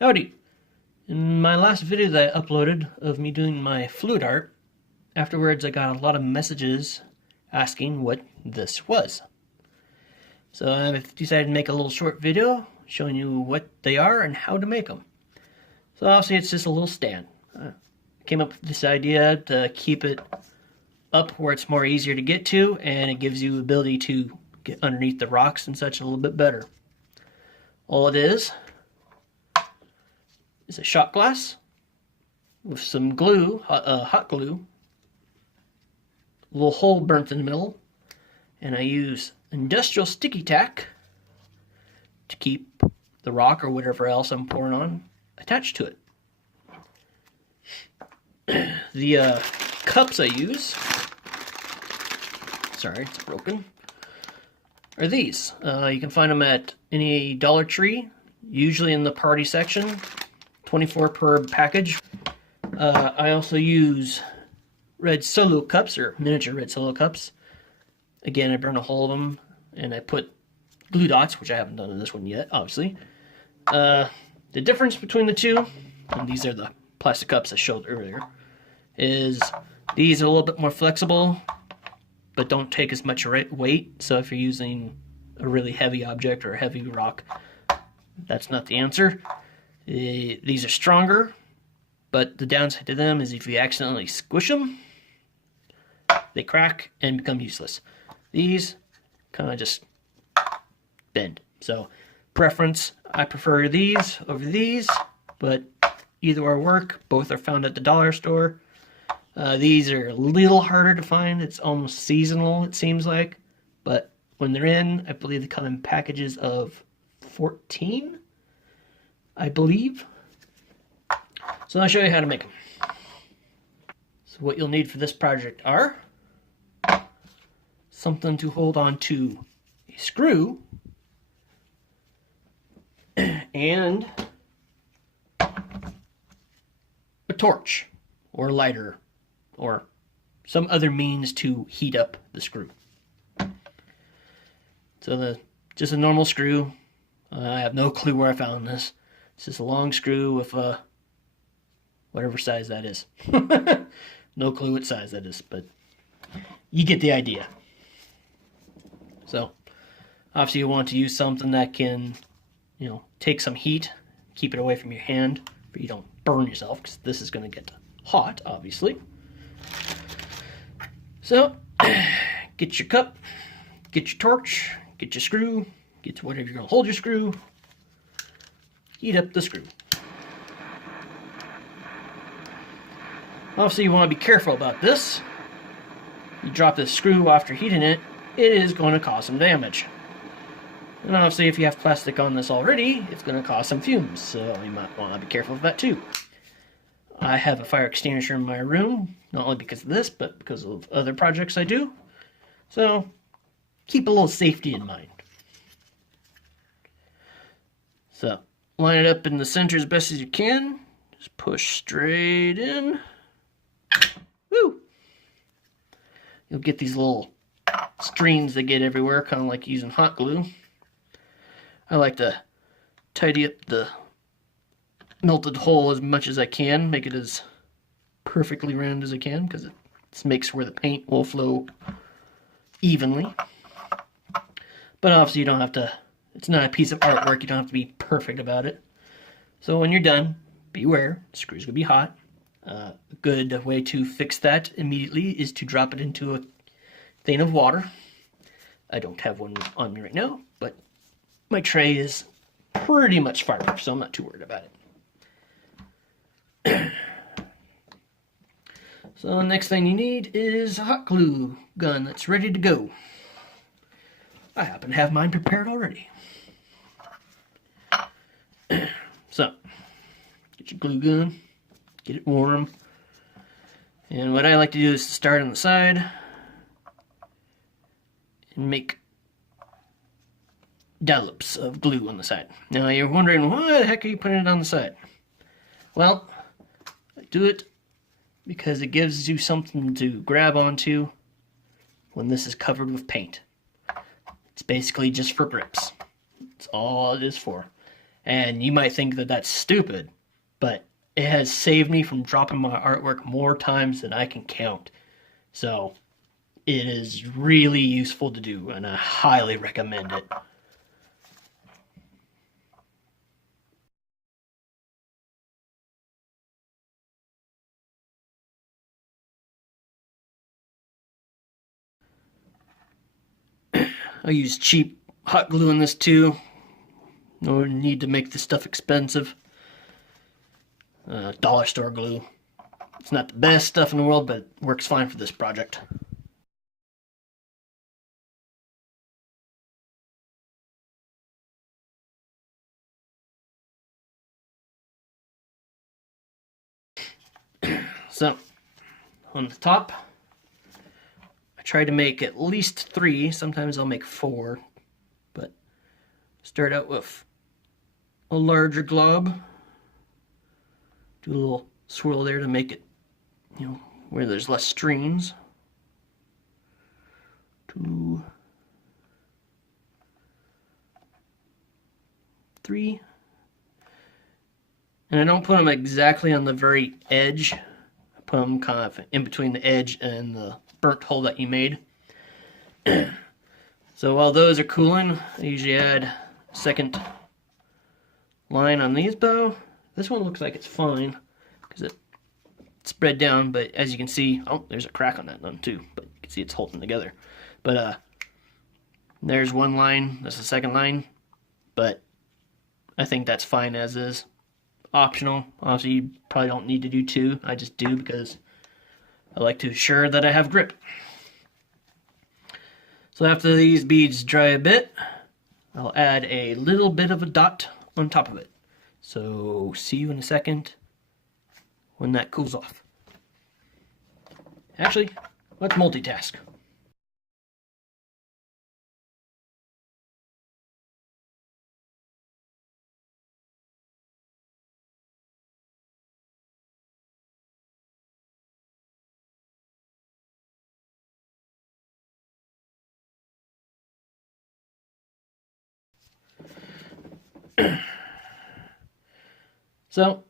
Howdy! In my last video that I uploaded of me doing my fluid art, afterwards I got a lot of messages asking what this was. So I've decided to make a little short video showing you what they are and how to make them. So obviously it's just a little stand. I came up with this idea to keep it up where it's more easier to get to, and it gives you the ability to get underneath the rocks and such a little bit better. All it is a shot glass with some glue, hot glue, a little hole burnt in the middle, and I use industrial sticky tack to keep the rock or whatever else I'm pouring on attached to it. The cups I use, sorry, it's broken, are these. You can find them at any Dollar Tree, usually in the party section. 24 per package. I also use red solo cups, or miniature red solo cups. Again, I burn a hole in them, and I put glue dots, which I haven't done in this one yet, obviously. The difference between the two, and these are the plastic cups I showed earlier, is these are a little bit more flexible, but don't take as much weight. So if you're using a really heavy object or a heavy rock, that's not the answer. These are stronger, but the downside to them is if you accidentally squish them, they crack and become useless. These kind of just bend. So preference, I prefer these over these, but either or work. Both are found at the dollar store. These are a little harder to find. It's almost seasonal, it seems like, but when they're in, I believe they come in packages of 14. I believe. So I'll show you how to make them. So what you'll need for this project are something to hold on to a screw and a torch or lighter or some other means to heat up the screw. So just a normal screw. I have no clue where I found this. It's just a long screw with whatever size that is. No clue what size that is, but you get the idea. So, obviously you want to use something that can, take some heat, keep it away from your hand, but you don't burn yourself, because this is going to get hot, obviously. So, get your cup, get your torch, get your screw, get to whatever you're going to hold your screw, heat up the screw. Obviously you want to be careful about this. You drop this screw after heating it, it is going to cause some damage. And obviously if you have plastic on this already, it's going to cause some fumes, so you might want to be careful of that too. I have a fire extinguisher in my room, not only because of this, but because of other projects I do. So keep a little safety in mind. So line it up in the center as best as you can. Just push straight in. Woo! You'll get these little streams that get everywhere, kind of like using hot glue. I like to tidy up the melted hole as much as I can, make it as perfectly round as I can, because it makes where the paint will flow evenly. But obviously you don't have to, it's not a piece of artwork, you don't have to be perfect about it. So when you're done, beware, the screw's gonna be hot. A good way to fix that immediately is to drop it into a thing of water. I don't have one on me right now, but my tray is pretty much fireproof, so I'm not too worried about it. So the next thing you need is a hot glue gun that's ready to go. I happen to have mine prepared already. So, get your glue gun, get it warm. And what I like to do is to start on the side and make dollops of glue on the side. Now you're wondering, why the heck are you putting it on the side? Well, I do it because it gives you something to grab onto when this is covered with paint. It's basically just for grips. That's all it is for. And you might think that that's stupid, but it has saved me from dropping my artwork more times than I can count. So it is really useful to do, and I highly recommend it. I use cheap hot glue in this too. No need to make this stuff expensive. Dollar store glue. It's not the best stuff in the world, but works fine for this project. So, on the top, I try to make at least 3. Sometimes I'll make 4, but start out with a larger glob. Do a little swirl there to make it, where there's less streams. 2, 3. And I don't put them exactly on the very edge. I put them kind of in between the edge and the burnt hole that you made. So while those are cooling, I usually add a second line on these bow. This one looks like it's fine because it's spread down, but as you can see, oh, there's a crack on that one too, but you can see it's holding together. But there's one line, that's the second line, but I think that's fine as is. Optional. Obviously, you probably don't need to do 2. I just do because I like to ensure that I have grip. So after these beads dry a bit, I'll add a little bit of a dot on top of it. So see you in a second when that cools off. Actually, let's multitask. So,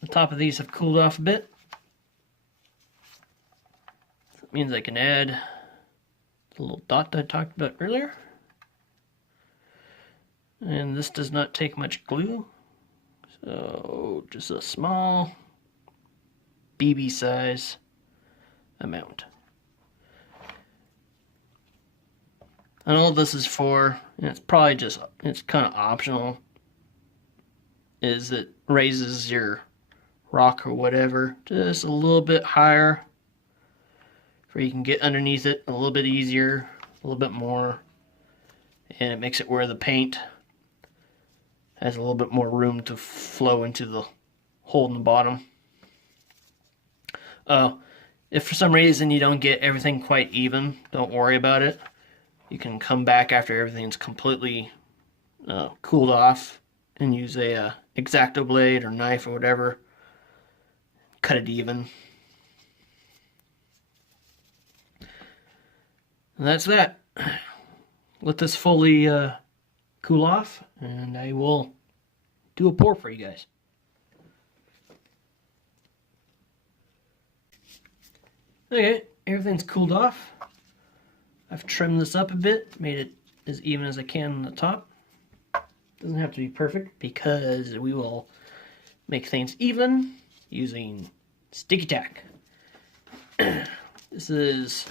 the top of these have cooled off a bit. That means I can add the little dot that I talked about earlier. And this does not take much glue. So, just a small BB size amount. And all this is for, and it's probably just, it's kind of optional, is it raises your rock or whatever just a little bit higher where you can get underneath it a little bit easier, a little bit more, and it makes it where the paint has a little bit more room to flow into the hole in the bottom. If for some reason you don't get everything quite even, don't worry about it. You can come back after everything's completely cooled off and use a X-Acto blade or knife or whatever. Cut it even. And that's that. Let this fully cool off, and I will do a pour for you guys. Okay, everything's cooled off. I've trimmed this up a bit, made it as even as I can on the top. Doesn't have to be perfect because we will make things even using sticky tack. This is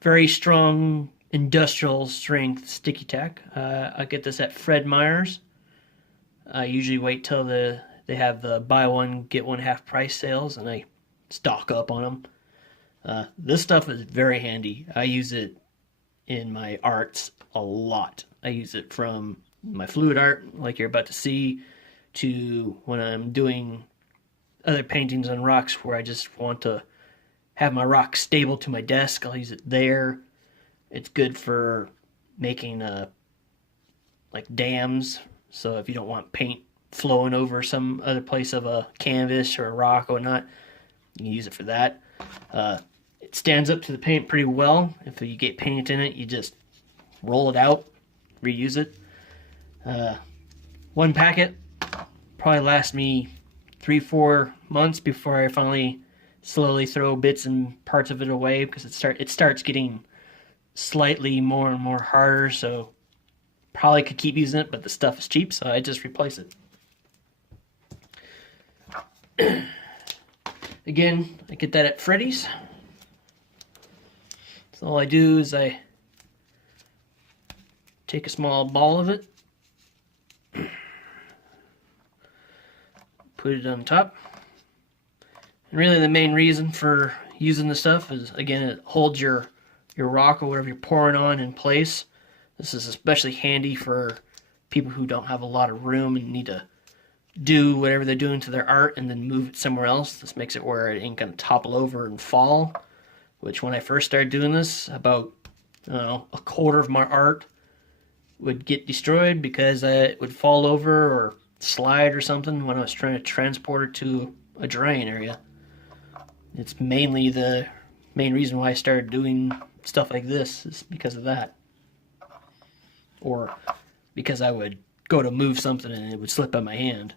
very strong industrial strength sticky tack. I get this at Fred Meyer's. I usually wait till they have the buy one get one half price sales, and I stock up on them. This stuff is very handy. I use it in my arts a lot. I use it from my fluid art, like you're about to see, to when I'm doing other paintings on rocks where I just want to have my rock stable to my desk. I'll use it there. It's good for making like dams, so if you don't want paint flowing over some other place of a canvas or a rock or whatnot, you can use it for that. It stands up to the paint pretty well. If you get paint in it, you just roll it out, reuse it. One packet probably lasts me 3-4 months before I finally slowly throw bits and parts of it away, because it starts getting slightly more and more harder. So probably could keep using it, but the stuff is cheap, so I just replace it. Again, I get that at Freddy's. So all I do is I take a small ball of it, put it on top. And really the main reason for using the stuff is, again, it holds your rock or whatever you're pouring on in place. This is especially handy for people who don't have a lot of room and need to do whatever they're doing to their art and then move it somewhere else. This makes it where it ain't going to topple over and fall, which when I first started doing this, about, I don't know, a quarter of my art would get destroyed because it would fall over or slide or something when I was trying to transport it to a drying area. It's mainly the main reason why I started doing stuff like this, is because of that. Or because I would go to move something and it would slip out of my hand.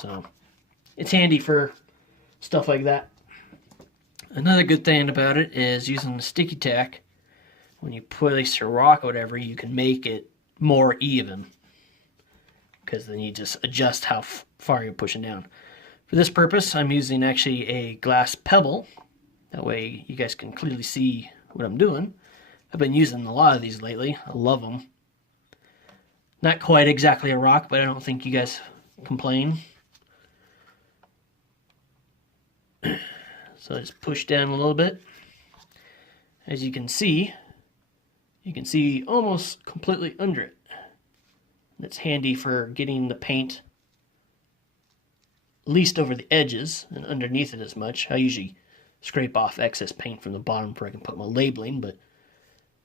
So it's handy for stuff like that. Another good thing about it is using the sticky tack. When you place your rock or whatever, you can make it more even, because then you just adjust how far you're pushing down. For this purpose, I'm using actually a glass pebble. That way you guys can clearly see what I'm doing. I've been using a lot of these lately. I love them. Not quite exactly a rock, but I don't think you guys complain. So just push down a little bit. As you can see almost completely under it. That's handy for getting the paint at least over the edges and underneath it as much. I usually scrape off excess paint from the bottom where I can put my labeling, but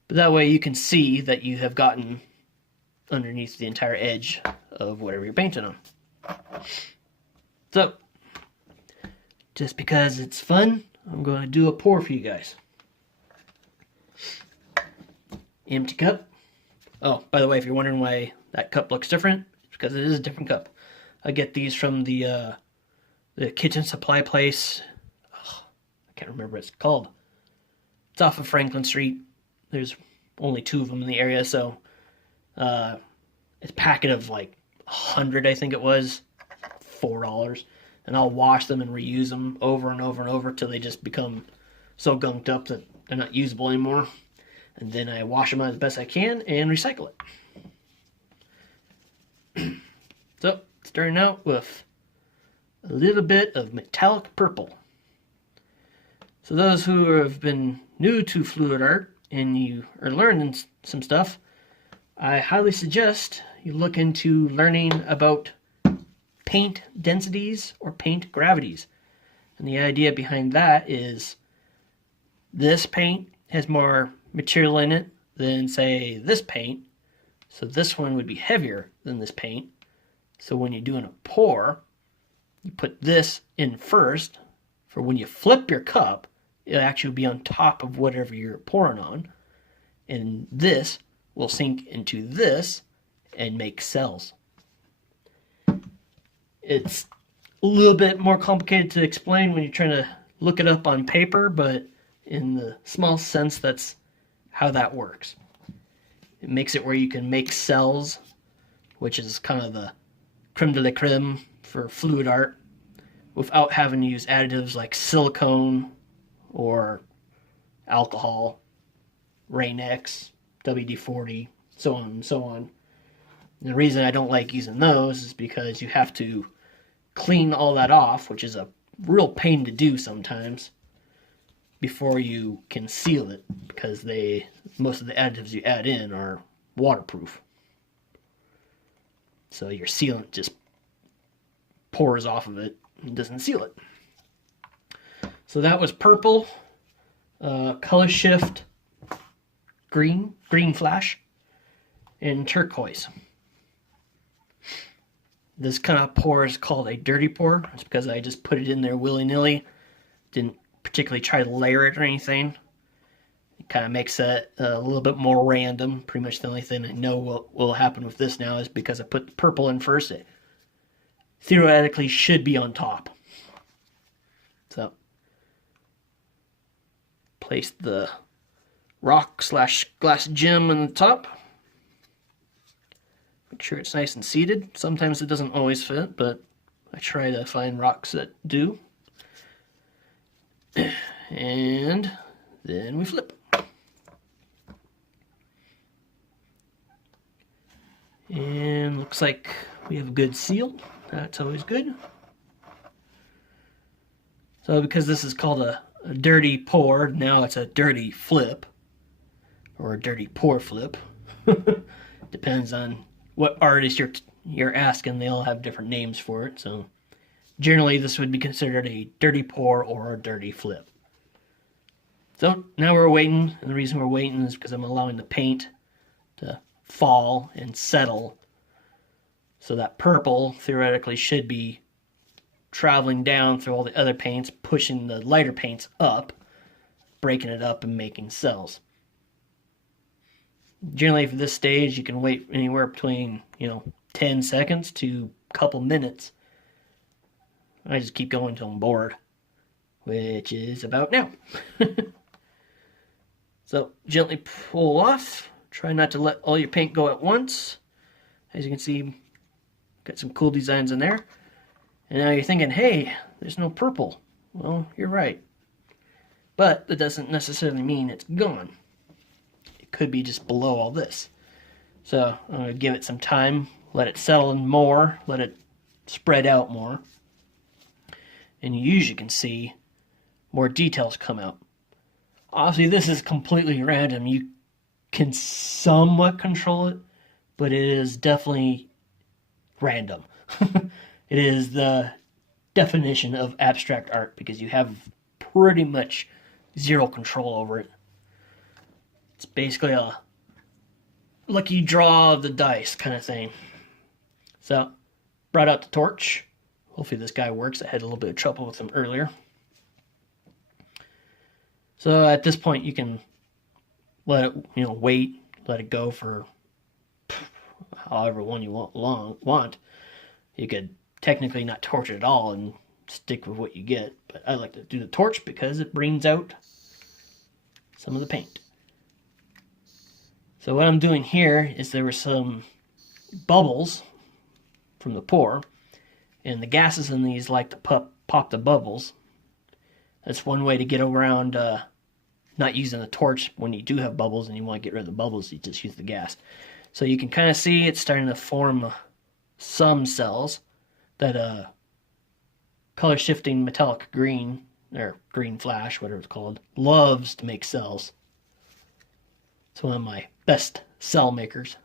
that way you can see that you have gotten underneath the entire edge of whatever you're painting on. So, just because it's fun, I'm going to do a pour for you guys. Empty cup. Oh, by the way, if you're wondering why that cup looks different, it's because it is a different cup. I get these from the kitchen supply place. Oh, I can't remember what it's called. It's off of Franklin Street. There's only 2 of them in the area, so it's a packet of like 100, I think it was, $4. And I'll wash them and reuse them over and over and over till they just become so gunked up that they're not usable anymore. And then I wash them out as best I can and recycle it. So, starting out with a little bit of metallic purple. So those who have been new to fluid art and you are learning some stuff, I highly suggest you look into learning about paint densities or paint gravities. And the idea behind that is this paint has more material in it than, say, this paint. So this one would be heavier than this paint. So when you're doing a pour, you put this in first. For when you flip your cup, it'll actually be on top of whatever you're pouring on. And this will sink into this and make cells. It's a little bit more complicated to explain when you're trying to look it up on paper, but in the small sense, that's how that works. It makes it where you can make cells, which is kind of the creme de la creme for fluid art, without having to use additives like silicone or alcohol, Rain-X, WD-40, so on and so on. And the reason I don't like using those is because you have to clean all that off, which is a real pain to do sometimes, before you can seal it, because most of the additives you add in are waterproof. So your sealant just pours off of it and doesn't seal it. So that was purple, color shift, green flash, and turquoise. This kind of pour is called a dirty pour. It's because I just put it in there willy-nilly. Didn't particularly try to layer it or anything. It kind of makes it a little bit more random. Pretty much the only thing I know what will happen with this now is because I put the purple in first, it theoretically should be on top. So, place the rock / glass gem on the top. Make sure it's nice and seated. Sometimes it doesn't always fit, but I try to find rocks that do. And then we flip. And looks like we have a good seal. That's always good. So because this is called a dirty pour, now it's a dirty flip. Or a dirty pour flip. Depends on what artist you're asking. They all have different names for it. So generally this would be considered a dirty pour or a dirty flip. So now we're waiting, and the reason we're waiting is because I'm allowing the paint to fall and settle. So that purple theoretically should be traveling down through all the other paints, pushing the lighter paints up, breaking it up and making cells. Generally for this stage you can wait anywhere between 10 seconds to a couple minutes. I just keep going until I'm bored, which is about now. So gently pull off. Try not to let all your paint go at once. As you can see, got some cool designs in there. And now you're thinking, hey, there's no purple. Well, you're right. But that doesn't necessarily mean it's gone. It could be just below all this. So I'm going to give it some time, let it settle in more, let it spread out more. And you usually can see more details come out. Obviously, this is completely random. You can somewhat control it, but it is definitely random. It is the definition of abstract art because you have pretty much zero control over it. It's basically a lucky draw of the dice kind of thing. So, brought out the torch. Hopefully this guy works. I had a little bit of trouble with him earlier. So at this point you can let it, wait, let it go for however long you want. You could technically not torch it at all and stick with what you get, but I like to do the torch because it brings out some of the paint. So what I'm doing here is there were some bubbles from the pour, and the gases in these like to pop the bubbles. That's one way to get around not using the torch when you do have bubbles and you want to get rid of the bubbles. You just use the gas. So you can kind of see it's starting to form some cells that color shifting metallic green, or green flash, whatever it's called, loves to make cells. It's one of my best cell makers.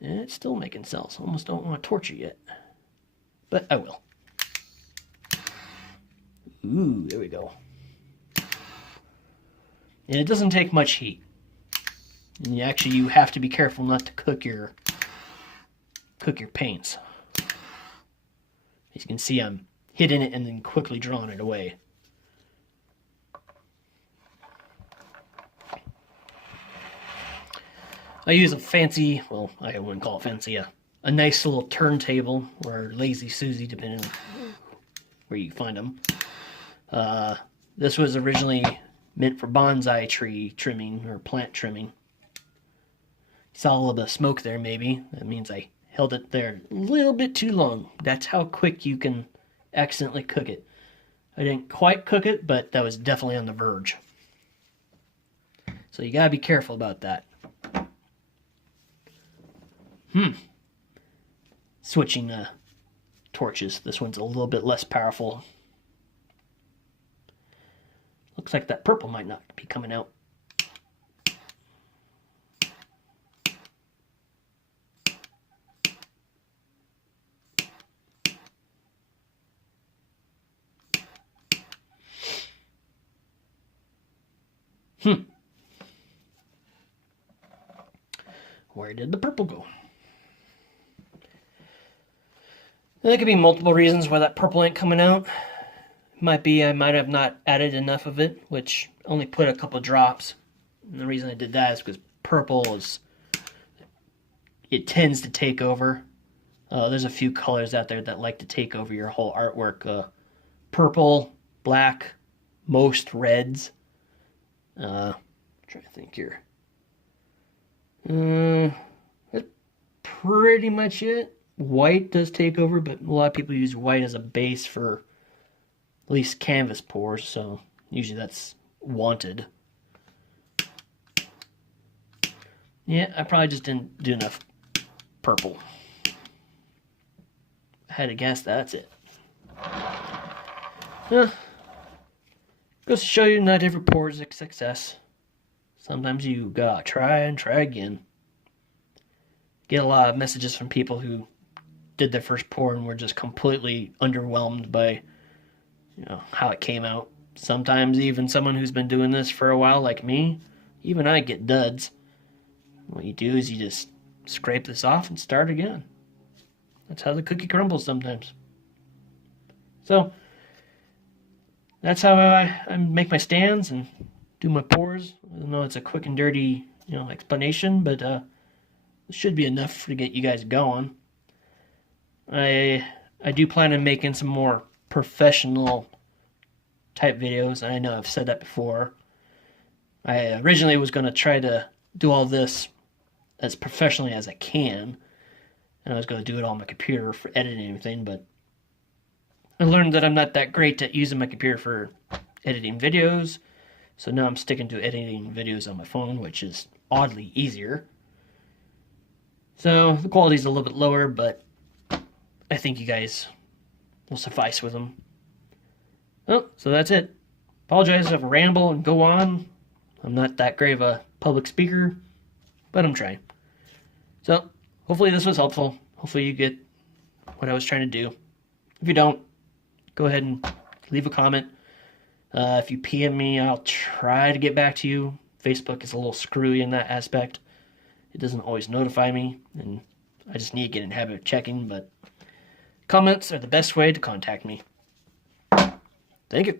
And it's still making cells. Almost don't want to torch it yet, but I will. Ooh, there we go. And it doesn't take much heat. And you have to be careful not to cook your paints. As you can see, I'm hitting it and then quickly drawing it away. I use a fancy, well, I wouldn't call it fancy, a nice little turntable, or Lazy Susie, depending on where you find them. This was originally meant for bonsai tree trimming, or plant trimming. You saw a little bit of smoke there, maybe. That means I held it there a little bit too long. That's how quick you can accidentally cook it. I didn't quite cook it, but that was definitely on the verge. So you gotta be careful about that. Switching torches. This one's a little bit less powerful. Looks like that purple might not be coming out. Where did the purple go? There could be multiple reasons why that purple ain't coming out. Might be I might have not added enough of it, which only put a couple drops. And the reason I did that is because purple is, it tends to take over. There's a few colors out there that like to take over your whole artwork. Purple, black, most reds. Trying to think here. That's pretty much it. White does take over, but a lot of people use white as a base for at least canvas pours, so usually that's wanted. Yeah, I probably just didn't do enough purple. I had to guess that's it. Goes to show you not every pour is a success. Sometimes you gotta try and try again. Get a lot of messages from people who did their first pour and were just completely underwhelmed by, how it came out. Sometimes even someone who's been doing this for a while like me, even I get duds. What you do is you just scrape this off and start again. That's how the cookie crumbles sometimes. So that's how I make my stands and do my pours. I know it's a quick and dirty, explanation, but it should be enough to get you guys going. I do plan on making some more professional type videos. I know I've said that before. I originally was going to try to do all this as professionally as I can, and I was going to do it on my computer for editing and everything, but I learned that I'm not that great at using my computer for editing videos, so now I'm sticking to editing videos on my phone, which is oddly easier. So the quality's a little bit lower, but I think you guys will suffice with them. Well, so that's it. Apologize if I ramble and go on. I'm not that great of a public speaker, but I'm trying. So hopefully this was helpful. Hopefully you get what I was trying to do. If you don't, go ahead and leave a comment. If you PM me, I'll try to get back to you. Facebook is a little screwy in that aspect. It doesn't always notify me, and I just need to get in the habit of checking, but comments are the best way to contact me. Thank you.